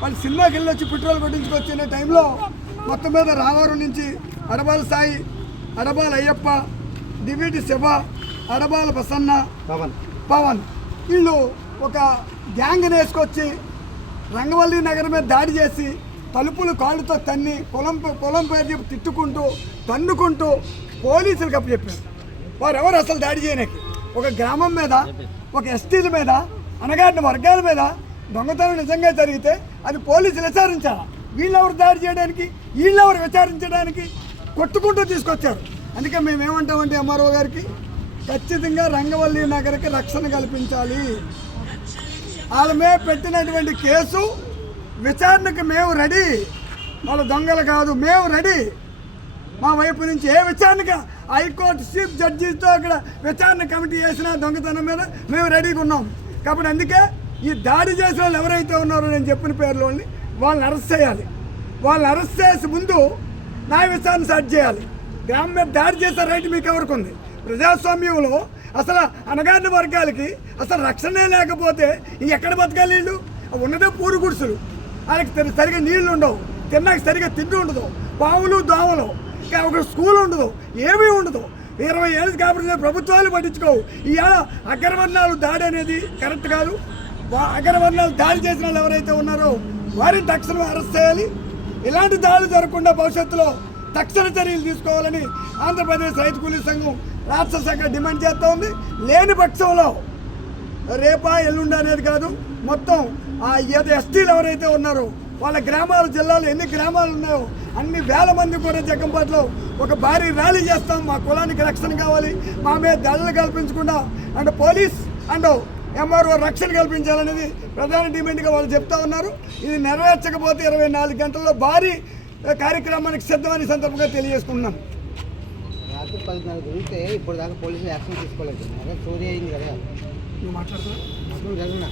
వాళ్ళు సినిమాకి వెళ్ళి వచ్చి పెట్రోల్ కొట్టించుకొచ్చిన టైంలో మొత్తం మీద రామవరం నుంచి అడబాల సాయి అడబాల అయ్యప్ప దివిటి శివ అడబాల ప్రసన్న పవన్. పవన్. వీళ్ళు ఒక గ్యాంగ్ వేసుకొచ్చి రంగవల్లి నగరం మీద దాడి చేసి తలుపులు కాళ్ళతో తన్ని పొలం పొలం పేరు చెప్పి తిట్టుకుంటూ తన్నుకుంటూ పోలీసులకు అప్పచెప్పారు. వారు ఎవరు అసలు దాడి చేయడానికి ఒక గ్రామం మీద ఒక ఎస్టీల మీద అనగాడిన వర్గాల మీద దొంగతనం నిజంగా జరిగితే అది పోలీసులు విచారించాలి? వీళ్ళెవరు దాడి చేయడానికి? వీళ్ళెవరు విచారించడానికి కొట్టుకుంటూ తీసుకొచ్చారు. అందుకే మేము ఏమంటామంటే ఎంఆర్ఓ గారికి ఖచ్చితంగా రంగవల్లి నగర్కి రక్షణ కల్పించాలి. వాళ్ళ మేము పెట్టినటువంటి కేసు విచారణకు మేము రెడీ. వాళ్ళ దొంగలు కాదు మేము రెడీ. మా వైపు నుంచి ఏ విచారణగా హైకోర్టు చీఫ్ జడ్జితో అక్కడ విచారణ కమిటీ చేసిన దొంగతనం మీద మేము రెడీగా ఉన్నాం. కాబట్టి అందుకే ఈ దాడి చేసిన వాళ్ళు ఎవరైతే ఉన్నారో నేను చెప్పిన పేర్లోని వాళ్ళని అరెస్ట్ చేయాలి. వాళ్ళని అరెస్ట్ చేసే ముందు న్యాయ విచారణ స్టార్ట్ చేయాలి. గ్రామం మీద దాడి చేసే రైట్ మీకు ఎవరికి ఉంది? ప్రజాస్వామ్యంలో అసలు అనగారిన వర్గాలకి అసలు రక్షణే లేకపోతే ఎక్కడ బతకాలి వీళ్ళు? ఉన్నదే పూరు గుడుసులు. వాళ్ళకి సరిగా నీళ్ళు ఉండవు. తిన్నాక సరిగా తిండి ఉండదు. పావులు దోమలు ఇంకా ఒక స్కూల్ ఉండదు. ఏమీ ఉండదు. ఇరవై ఏళ్ళు కాబట్టి ప్రభుత్వాలు పట్టించుకోవు. ఇవాళ అగ్రవర్ణాలు దాడి అనేది కరెక్ట్ కాదు. అగ్రవర్ణాలు దాడి చేసిన వాళ్ళు ఎవరైతే ఉన్నారో వారిని తక్షణం అరెస్ట్ చేయాలి. ఇలాంటి దాడులు జరగకుండా భవిష్యత్తులో తక్షణ చర్యలు తీసుకోవాలని ఆంధ్రప్రదేశ్ రైతు కూలీ సంఘం రాష్ట్ర శాఖ డిమాండ్ చేస్తూ ఉంది. లేని పక్షంలో రేపా ఎల్లుండి అనేది కాదు మొత్తం ఆ ఏదో ఎస్టీలు ఎవరైతే ఉన్నారో వాళ్ళ గ్రామాలు జిల్లాలో ఎన్ని గ్రామాలు ఉన్నాయో అన్ని వేల మంది కూడా జగ్గంపాట్లో ఒక భారీ ర్యాలీ చేస్తాం. మా కులానికి రక్షణ కావాలి. మా మీద దాడులు కల్పించకుండా అండ్ పోలీస్ అండ్ ఎంఆర్ఓ రక్షణ కల్పించాలనేది ప్రధాన డిమాండ్గా వాళ్ళు చెప్తా ఉన్నారు. ఇది నెరవేర్చకపోతే ఇరవై నాలుగు గంటల్లో భారీ కార్యక్రమానికి సిద్ధమని సందర్భంగా తెలియజేసుకుంటున్నాను రాత్రి పదిన్నర దొరికితే ఇప్పుడు దాకా పోలీసులు యాక్షన్ తీసుకోలేదు. సూర్య అయింది కదా. నువ్వు మాట్లాడుతున్నా.